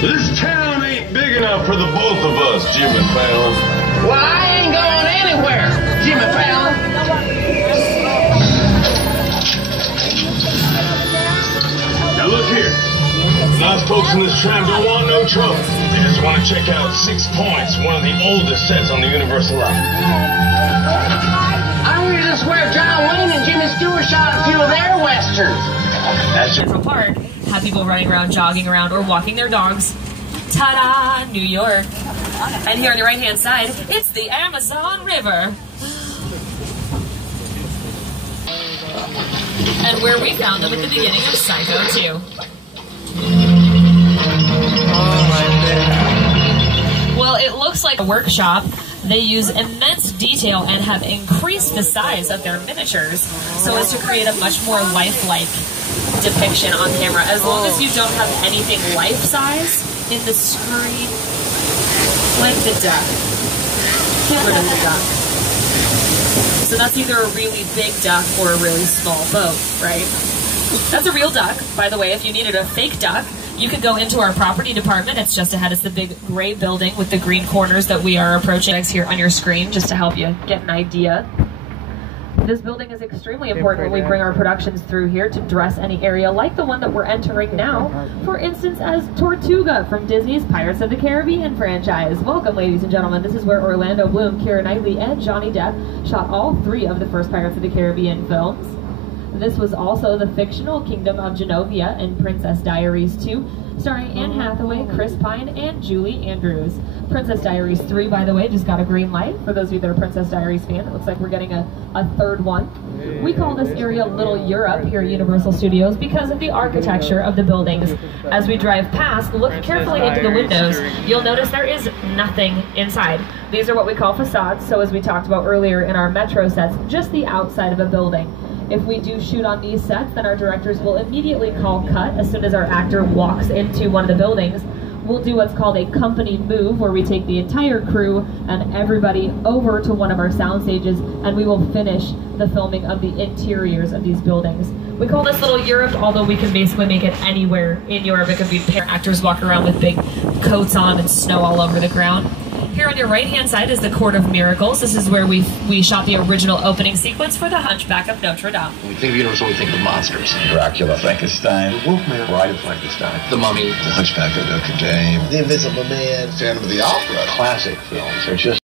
This town ain't big enough for the both of us, Jimmy Fallon. Well, I ain't going anywhere, Jimmy Fallon. Now look here. Nice folks in this tram don't want no trouble. They just want to check out 6 Points, one of the oldest sets on the Universal line. I read this where John Wayne and Jimmy Stewart shot a few of their westerns. Central Park have people running around, jogging around, or walking their dogs. Ta-da, New York. And here on your right-hand side, it's the Amazon River. And where we found them at the beginning of Psycho 2. Well, it looks like a workshop. They use immense detail and have increased the size of their miniatures so as to create a much more lifelike depiction on camera. As long as you don't have anything life-size in the screen, like the duck. Get rid of the duck. So that's either a really big duck or a really small boat, right? That's a real duck, by the way. If you needed a fake duck, you could go into our property department. It's just ahead. It's the big gray building with the green corners that we are approaching here on your screen, just to help you get an idea. This building is extremely important when we bring our productions through here to dress any area like the one that we're entering now. For instance, as Tortuga from Disney's Pirates of the Caribbean franchise. Welcome, ladies and gentlemen. This is where Orlando Bloom, Keira Knightley, and Johnny Depp shot all 3 of the first Pirates of the Caribbean films. This was also the fictional Kingdom of Genovia in Princess Diaries 2, starring Anne Hathaway, Chris Pine, and Julie Andrews. Princess Diaries 3, by the way, just got a green light. For those of you that are Princess Diaries fans, it looks like we're getting a 3rd one. We call this area Little Europe here at Universal Studios because of the architecture of the buildings. As we drive past, look carefully into the windows. You'll notice there is nothing inside. These are what we call facades, so as we talked about earlier in our Metro sets, just the outside of a building. If we do shoot on these sets, then our directors will immediately call cut as soon as our actor walks into one of the buildings. We'll do what's called a company move, where we take the entire crew and everybody over to one of our sound stages, and we will finish the filming of the interiors of these buildings. We call this Little Europe, although we can basically make it anywhere in Europe. It could be actors walk around with big coats on and snow all over the ground. Here on your right-hand side is the Court of Miracles. This is where we shot the original opening sequence for The Hunchback of Notre Dame. When we think of Universal, we think of monsters. Dracula, Frankenstein, The Wolfman, Bride of Frankenstein, The Mummy, The Hunchback of Notre Dame, The Invisible Man, Phantom of the Opera. Classic films are just